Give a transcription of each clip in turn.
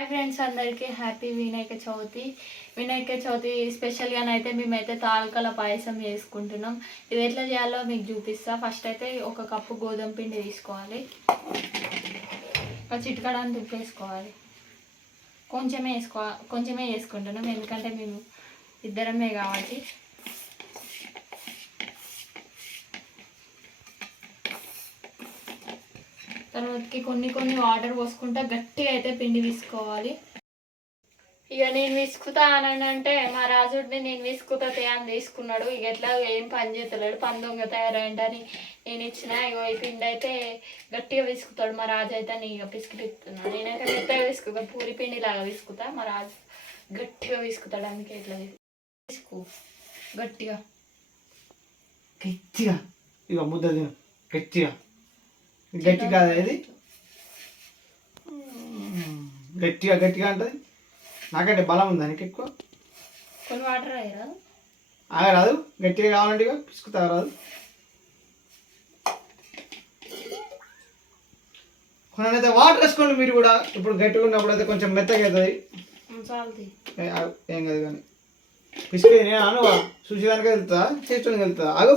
Hi friends, అందరికీ happy Vinayaka Chavithi. Vinayaka Chavithi స్పెషల్గానైతే మేమైతే తాలకల పాయసం చేసుకుంటున్నాం. ఇది ఎట్లా చేయాలో మీకు చూపిస్తా. ఫస్ట్ అయితే ఒక కప్పు గోధుమ పిండి తీసుకోవాలి. ఒక చిటికడాన్ని దుప్పేసుకోవాలి. కొంచెమే వేసుకుంటున్నాం ఎందుకంటే మేము ఇద్దరమే కాబట్టి. తర్వాతకి కొన్ని వాటర్ పోసుకుంటా గట్టిగా అయితే పిండి తీసుకోవాలి. ఇక నేను విసుకుతా అని అంటే మా రాజుడిని నేను విసుకుతా అని తీసుకున్నాడు. ఇక ఎట్లా ఏం పని చేస్తలేడు, పని దొంగ తయారైందని నేను ఇచ్చిన. ఇక ఈ పిండి అయితే గట్టిగా విసుకుతాడు మా రాజు. అయితే నేను ఇక పిసుకుతున్నాడు. నేనైతే మెత్తగా విసుకుతా, పూరి పిండి లాగా విసుకుతా. మా రాజు గట్టిగా విసుకుతాడు. అందుకే ఇట్లా విసుకు గట్టిగా గట్టిగా ఇక ముద్ద గట్టిగా గట్టి కాదు, ఇది గట్టిగా గట్టిగా ఉంటుంది. నాకంటే బలం ఉంది దానికి ఎక్కువ. కొన్ని వాటర్ అయ్యారు ఆగరాదు, గట్టిగా కావాలంటే ఇక పిసుకు తాగరాదు. కొన్ని అయితే వాటర్ వేసుకోండి మీరు కూడా. ఇప్పుడు గట్టిగా ఉన్నప్పుడు అయితే కొంచెం మెత్తగా అవుతుంది. ఏం కాదు కానీ పిసుకు నేను అను చూసేదానికి వెళ్తా, చేసేదానికి వెళ్తా. ఆగు,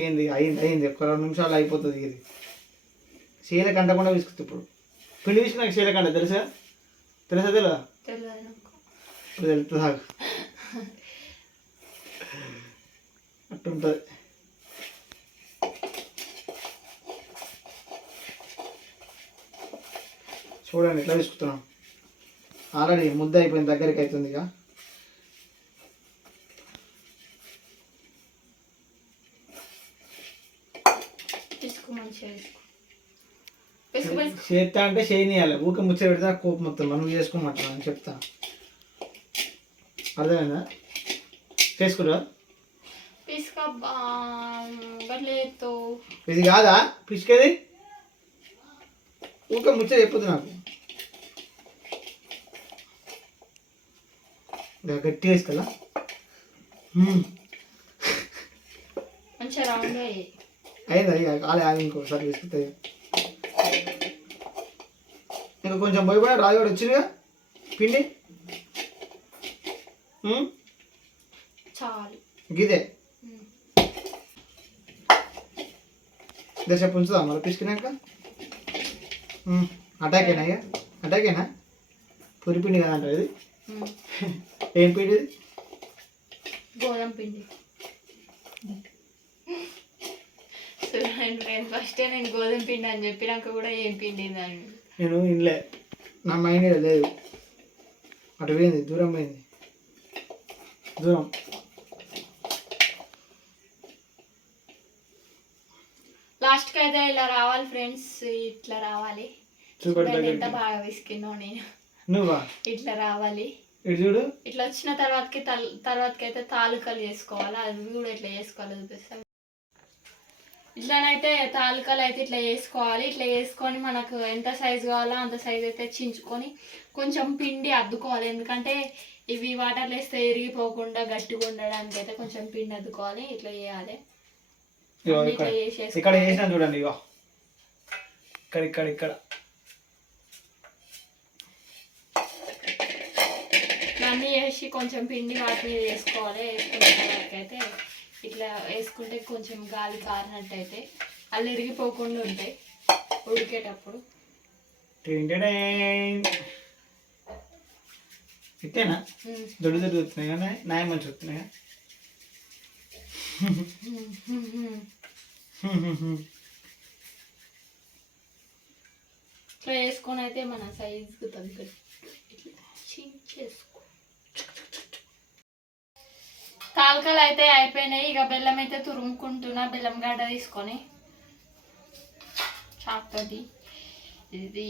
అయింది అయింది అయింది. ఒక 2 నిమిషాలు అయిపోతుంది. ఇది చీల కంటకుండా విసుకుతుంది. ఇప్పుడు పిండి తీసుకుని నాకు చీల కంట తెలుసా తెలియదా? ఇప్పుడు తెలుస్తుంది. అట్టుంటుంది. చూడండి ఎట్లా విసుకుతున్నాం. ఆల్రెడీ ముద్ద అయిపోయింది, దగ్గరికి అవుతుంది. ఇక చేస్తా అంటే చేయనియాలి. ఊరికే ముచ్చట పెడితే కోపం మొత్తం మనం చేసుకోమంటున్నా అని చెప్తా. అర్థమైందా? చేసుకురా. ఇది కాదా పిసికేది? ఊరికే ముచ్చట చెప్పొద్దు నాకు. గట్టిగా వేసుకోవాలా? అయింది అది కాలే. ఇంకోసారి వేసుకుంటుంది. ఇంకా కొంచెం పోయిపోయి రాజు కూడా వచ్చిందిగా పిండి. గిదే దశ ఉంచుదా మళ్ళీ పిసికినాక. అటాకేనా? ఇక అటాకేనా? పూరి పిండి కదంటారు ఇది. ఏం పిండి ఇది? గోధుమ పిండి. ఫస్ట్ నేను గోధుమ పిండి అని చెప్పినాక కూడా ఏం పిండి అని నేను ఇంట్లో నా మైండ్ లేదు. అటు పోయింది, దూరం పోయింది, దూరం. లాస్ట్కి అయితే ఇలా రావాలి ఫ్రెండ్స్, ఇట్లా రావాలి. ఎంత బాగా విసికినో నేను. నువ్వా? ఇట్లా రావాలి. చూడు, ఇట్లా వచ్చిన తర్వాతకి అయితే తాలూకాలు చేసుకోవాలి. అది కూడా ఇట్లా చేసుకోవాలి చూపిస్తాను. ఇట్లానైతే తాలూకాలు అయితే ఇట్లా వేసుకోవాలి. ఇట్లా వేసుకొని మనకు ఎంత సైజు కావాలో అంత సైజు అయితే చించుకొని కొంచెం పిండి అద్దుకోవాలి. ఎందుకంటే ఇవి వాటర్లో వేస్తే ఇరిగిపోకుండా గట్టిగా ఉండడానికి అయితే కొంచెం పిండి అద్దుకోవాలి. ఇట్లా చేయాలి. ఇక్కడ చేసిన చూడండి. ఇగో ఇక్కడ ఇక్కడ ఇక్కడ అన్నీ వేసి కొంచెం పిండి వాటి మీద వేసుకోవాలి. వేసుకున్న తర్వాత అయితే ఇట్లా వేసుకుంటే కొంచెం గాలి కారినట్టు అయితే అల్లు ఇరిగిపోకుండా ఉంటాయి ఉడికేటప్పుడు. ఇట్టేనా? దొడ్డు దొడ్డు వస్తున్నాయి కానీ నాయ మంచి వస్తున్నాయా? ఇట్లా వేసుకొని అయితే మన సైజుకు తగ్గట్టు ఇట్లా చించేసుకో. తాలకాలు అయితే అయిపోయినాయి. ఇక బెల్లం అయితే తురుముకుంటున్నా. బెల్లం గడ్డ తీసుకొని చాక్తోటి. ఇది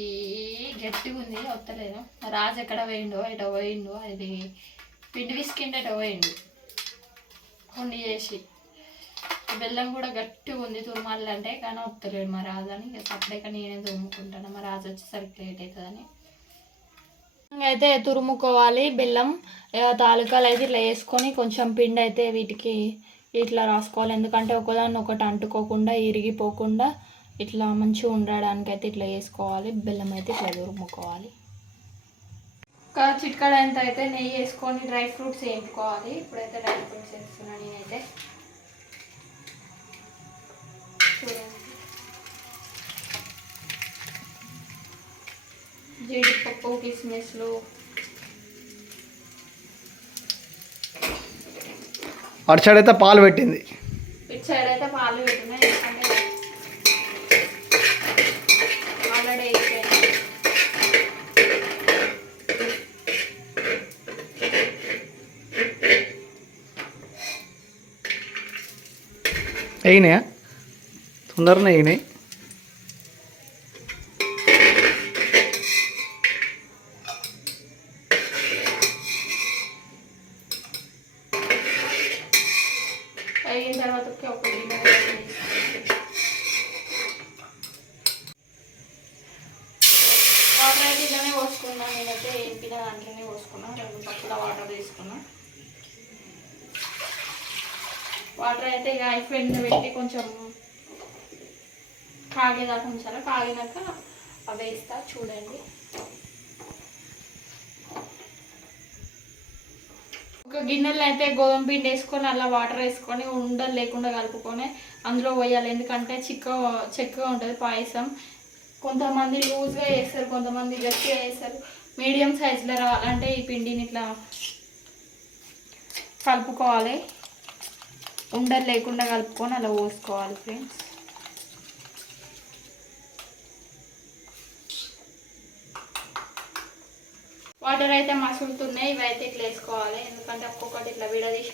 గట్టిగా ఉంది, వస్తలేదు. రాజు ఎక్కడ పోయిండో, ఎటో పోయిండు. అది పిండి విసికిండి ఎటో పోయిండు కొన్ని చేసి. బెల్లం కూడా గట్టిగా ఉంది తురుమాలంటే, కానీ వస్తలేడు మా రాజు అని. ఇక సపరేట్గా నేనే తురుముకుంటాను. మా రాజు వచ్చేసరికి లేట్ అవుతుందని. అయితే తురుముకోవాలి బెల్లం. తాలూకాలు అయితే ఇట్లా వేసుకొని కొంచెం పిండి అయితే వీటికి ఇట్లా రాసుకోవాలి. ఎందుకంటే ఒకదాన్ని ఒకటి అంటుకోకుండా ఇరిగిపోకుండా ఇట్లా మంచిగా ఉండడానికి అయితే ఇట్లా వేసుకోవాలి. బెల్లం అయితే ఇట్లా తురుముకోవాలి. ఒక చిట్కాడ ఎంత అయితే నెయ్యి వేసుకొని డ్రై ఫ్రూట్స్ వేపుకోవాలి. ఇప్పుడైతే డ్రై ఫ్రూట్స్ వేస్తున్నాను నేనైతే. చూడండి, జీడిపప్పు, కిస్మిస్లు, అటు సైడ్ అయితే పాలు పెట్టింది, ఇటు సైడ్ అయితే పాలు పెట్టినాయి. ఎందుకంటే ఆల్రెడీ అయిపోయింది. అయినాయా? తొందరనే అయినాయి. అయిన తర్వాత ఒక గిన్నె వాటర్ అయితే ఇలానే పోసుకున్నాను. నేనైతే ఎంపిన దాంట్లోనే పోసుకున్నాను. 2 కప్పుల వాటర్ తీసుకున్నాను. వాటర్ అయితే ఇక అయిపోయింది పెట్టి కొంచెం కాగేదాకా ఉంచాలి. కాగినాక అవి వేస్తా. చూడండి, ఒక గిన్నెలో అయితే గోధుమ పిండి వేసుకొని అలా వాటర్ వేసుకొని ఉండలు లేకుండా కలుపుకొని అందులో పోయాలి. ఎందుకంటే చెక్కగా ఉంటుంది పాయసం. కొంతమంది లూజ్గా వేస్తారు, కొంతమంది గట్టిగా వేస్తారు. మీడియం సైజులో రావాలంటే ఈ పిండిని ఇట్లా కలుపుకోవాలి. ఉండలు లేకుండా కలుపుకొని అలా పోసుకోవాలి ఫ్రెండ్స్. వాటర్ అయితే మసులుతున్నాయి. ఇవైతే ఇట్లా వేసుకోవాలి. ఎందుకంటే ఒక్కొక్కటి ఇట్లా విడదీసి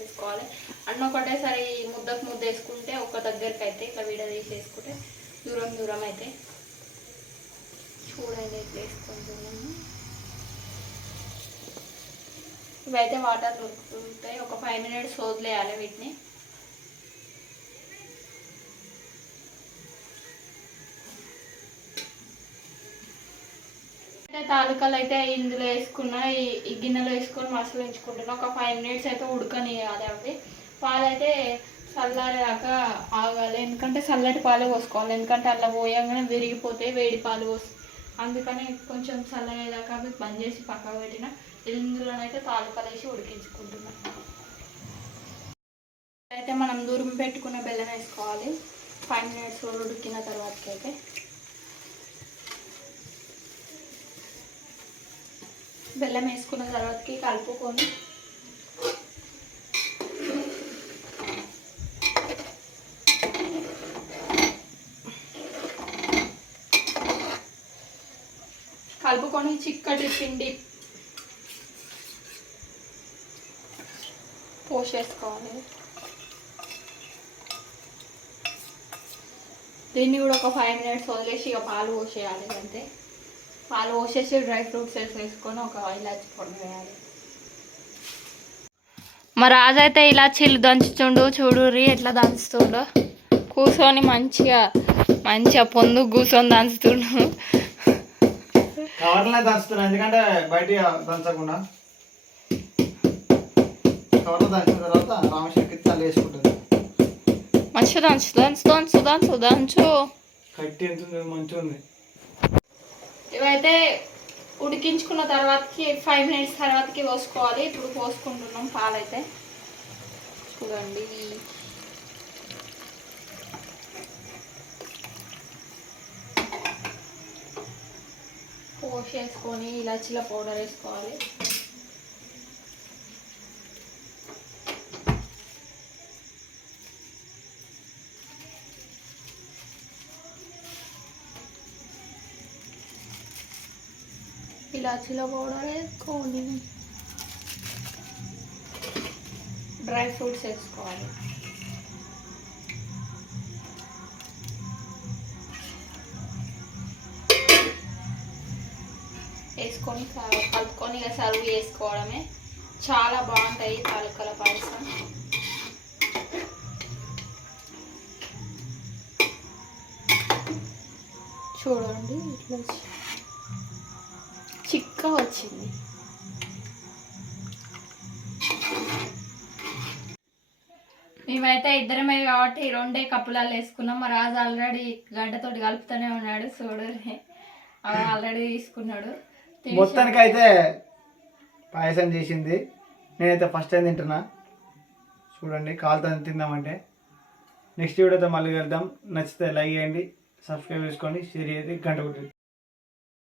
వేసుకోవాలి. అన్న ఒకటేసారి ముద్దకు ముద్ద వేసుకుంటే ఒక దగ్గరికి అయితే ఇట్లా విడదీసి వేసుకుంటే దూరం అయితే. చూడండి, ఇట్లా వేసుకుంటున్నాను. ఇవైతే వాటర్ దొరుకుతుంటాయి. ఒక 5 minutes వదిలేయాలి వీటిని. తాలికలు అయితే ఇందులో వేసుకున్నా, ఈ గిన్నెలో వేసుకొని మసలించుకుంటున్నా. ఒక 5 minutes అయితే ఉడకనియాలి. అవి పాలైతే చల్లారేదాకా ఆగాలి. ఎందుకంటే చల్లటి పాలే పోసుకోవాలి. ఎందుకంటే అలా పోయంగానే విరిగిపోతాయి వేడి పాలు పోసి. అందుకని కొంచెం చల్లగేదాకా అవి బంద్ చేసి పక్కకు పెట్టిన. ఇందులోనైతే తాలికలు వేసి ఉడికించుకుంటున్నా. అయితే మనం దూరం పెట్టుకున్న బెల్లం వేసుకోవాలి. 5 minutes ఉడికిన తర్వాతకి అయితే బెల్లం వేసుకున్న తర్వాతకి కలుపుకొని చిక్కటి పిండి పోసేసుకోవాలి. దీన్ని కూడా ఒక 5 minutes వదిలేసి ఇక పాలు పోసేయాలి. అంతే, పాలు పోసేసి డ్రై ఫ్రూట్స్ వేసుకొని ఒక ఇలాచి పొడి వేయాలి. మా రాజు అయితే ఇలాచీలు దంచుతుండు. చూడుర్రి ఎట్లా దంచుతుండో. కూర్చొని మంచిగా పొందుకు కూర్చొని దంచుతుండు. కవర్లో దంచుతున్నా, ఎందుకంటే బయట దంచకుండా కవర్లో దంచిన తర్వాత రామశక్తి తల్లి వేసుకుంటుంది. మంచిగా దంచు కట్టి ఎంత మంచిగా ఉంది. ఇవైతే ఉడికించుకున్న తర్వాతకి 5 minutes తర్వాతకి పోసుకోవాలి. ఇప్పుడు పోసుకుంటున్నాం పాలైతే. చూడండి, పోసేసుకొని ఇలాచీల పౌడర్ వేసుకోవాలి. ఇలాచీల పౌడర్ వేసుకోవాలి. డ్రై ఫ్రూట్స్ వేసుకోవాలి. వేసుకొని కలుపుకొని ఇక సర్వ్ చేసుకోవడమే. చాలా బాగుంటాయి తాలికల పాయసం. చూడండి, ఇట్లా చిక్క వచ్చింది. మేమైతే ఇద్దరమే కాబట్టి 2 కప్పులలో వేసుకున్నాం. మా రాజు ఆల్రెడీ గడ్డతోటి కలుపుతూనే ఉన్నాడు. చూడు ఆల్రెడీ తీసుకున్నాడు. మొత్తానికి అయితే పాయసం చేసింది. నేనైతే ఫస్ట్ టైం తింటున్నా. చూడండి కాలుతో తిందామంటే. నెక్స్ట్ వీడియోతో మళ్ళీ వెళ్దాం. నచ్చితే లైక్ చేయండి, సబ్స్క్రైబ్ చేసుకోండి, షేర్ చేయండి, గంట కొట్టండి.